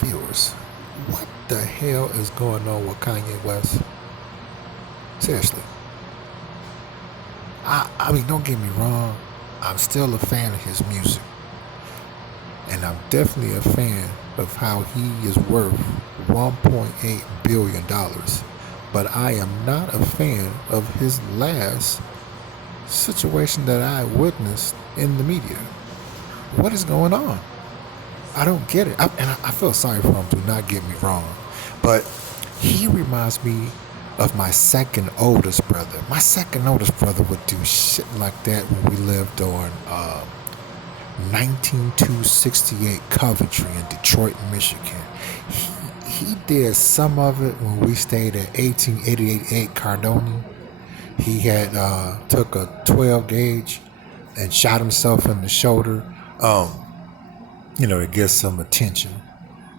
viewers, what the hell is going on with Kanye West? Seriously. I mean, don't get me wrong. I'm still a fan of his music. And I'm definitely a fan of how he is worth $1.8 billion. But I am not a fan of his last situation that I witnessed in the media. What is going on? I don't get it. And I feel sorry for him, do not get me wrong. But he reminds me of my second oldest brother. My second oldest brother would do shit like that when we lived on 19268 Coventry in Detroit, Michigan. He did some of it when we stayed at 18888 Cardoni. He had took a 12 gauge and shot himself in the shoulder, to get some attention.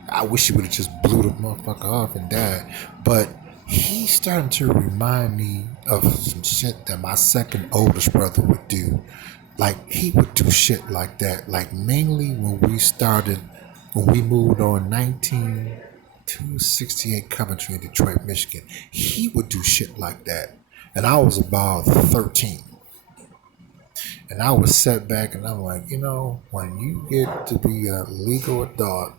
I wish he would have just blew the motherfucker off and died. But he's starting to remind me of some shit that my second oldest brother would do. Like, he would do shit like that. Like, mainly when we moved on 19268 Coventry in Detroit, Michigan. He would do shit like that. And I was about 13. And I was set back and I'm like, when you get to be a legal adult,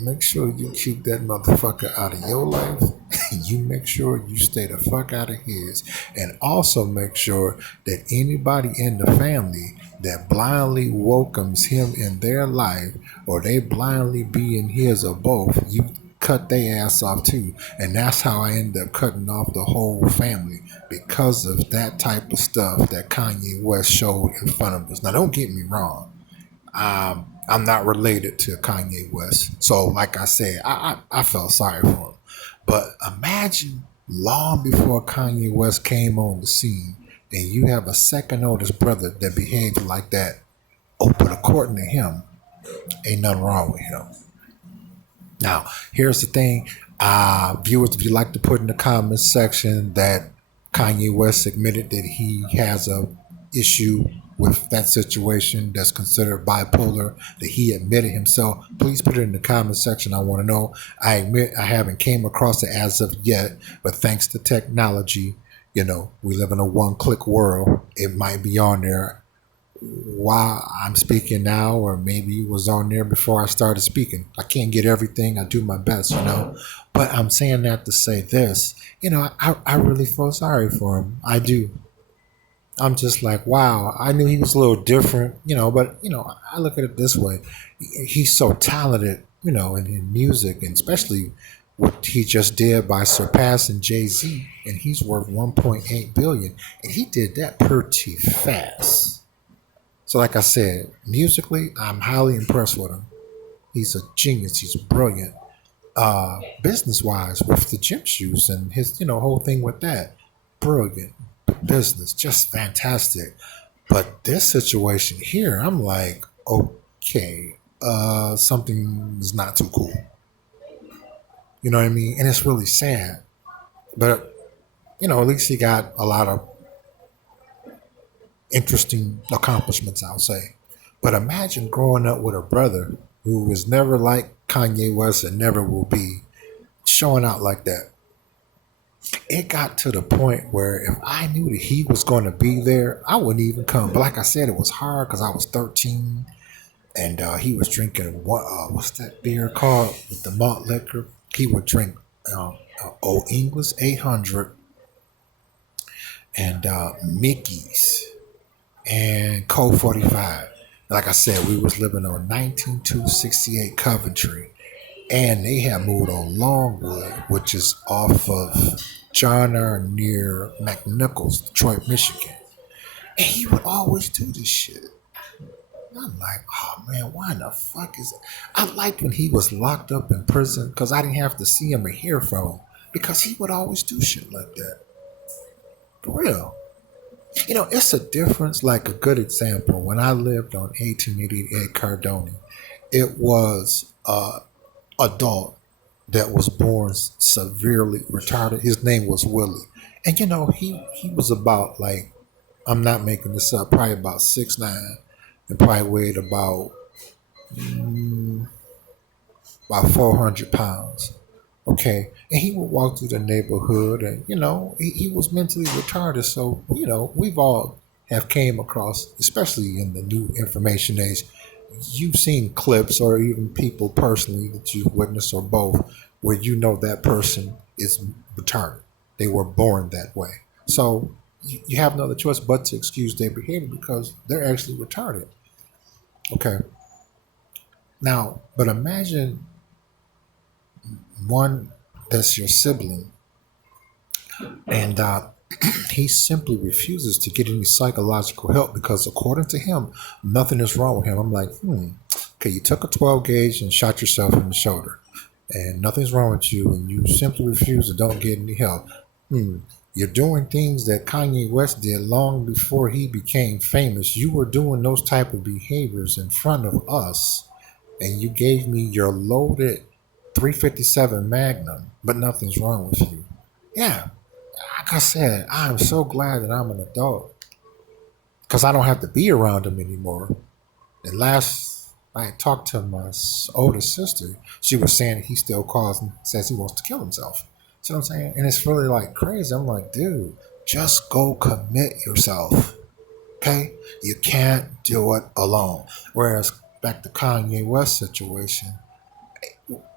make sure you keep that motherfucker out of your life. You make sure you stay the fuck out of his. And also make sure that anybody in the family that blindly welcomes him in their life, or they blindly be in his or both, you cut their ass off too. And that's how I end up cutting off the whole family, because of that type of stuff that Kanye West showed in front of us. Now, don't get me wrong. I'm not related to Kanye West. So, like I said, I felt sorry for him. But imagine long before Kanye West came on the scene, and you have a second oldest brother that behaved like that. Oh, but according to him, ain't nothing wrong with him. Now, here's the thing. Viewers, if you like to put in the comments section that Kanye West admitted that he has a issue with that situation that's considered bipolar, that he admitted himself, please put it in the comment section. I want to know. I admit I haven't came across it as of yet, but thanks to technology, we live in a one-click world. It might be on there while I'm speaking now, or maybe it was on there before I started speaking. I can't get everything. I do my best, but I'm saying that to say this. I really feel sorry for him. I do. I'm just like, wow, I knew he was a little different, but, I look at it this way. He's so talented, in music, and especially what he just did by surpassing Jay-Z, and he's worth 1.8 billion, and he did that pretty fast. So like I said, musically, I'm highly impressed with him. He's a genius. He's brilliant. Business-wise, with the gym shoes and his, whole thing with that, brilliant. Business, just fantastic. But this situation here, I'm like, okay, something is not too cool. You know what I mean? And it's really sad. But, at least he got a lot of interesting accomplishments, I'll say. But imagine growing up with a brother who was never like Kanye West and never will be, showing out like that. It got to the point where if I knew that he was going to be there, I wouldn't even come. But like I said, it was hard because I was 13, and he was drinking what's that beer called with the malt liquor? He would drink Old English 800 and Mickey's and Colt 45. Like I said, we was living on 19268 Coventry. And they had moved on Longwood, which is off of John R. near McNichols, Detroit, Michigan. And he would always do this shit. I'm like, oh man, why in the fuck is it? I liked when he was locked up in prison because I didn't have to see him or hear from him, because he would always do shit like that. For real. It's a difference. Like a good example, when I lived on 1888 Cardoni, it was adult that was born severely retarded. His name was Willie. And he was about, like, I'm not making this up, probably about 6'9", and probably weighed about about 400 pounds. Okay, and he would walk through the neighborhood, and he was mentally retarded. So we've all have came across, especially in the new information age. You've seen clips or even people personally that you've witnessed or both, where that person is retarded. They were born that way. So you have no other choice but to excuse their behavior because they're actually retarded. Okay. Now, but imagine one that's your sibling, and he simply refuses to get any psychological help because, according to him, nothing is wrong with him. I'm like, okay, you took a 12 gauge and shot yourself in the shoulder, and nothing's wrong with you, and you simply refuse to don't get any help. You're doing things that Kanye West did long before he became famous. You were doing those type of behaviors in front of us, and you gave me your loaded 357 Magnum, but nothing's wrong with you. Yeah, like I said, I'm so glad that I'm an adult because I don't have to be around him anymore. And last I talked to my older sister, she was saying he still calls and says he wants to kill himself. See what I'm saying? And it's really like crazy. I'm like, dude, just go commit yourself. Okay? You can't do it alone. Whereas back to Kanye West situation,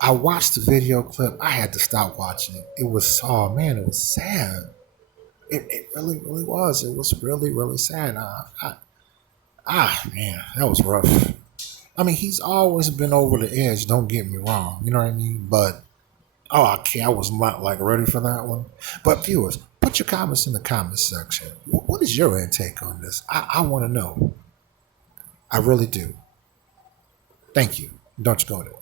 I watched the video clip. I had to stop watching it. It was, oh man, it was sad. It really, really was. It was really, really sad. Man, that was rough. I mean, he's always been over the edge. Don't get me wrong. You know what I mean? But okay, I was not like ready for that one. But viewers, put your comments in the comments section. What is your intake on this? I want to know. I really do. Thank you. Don't you go there.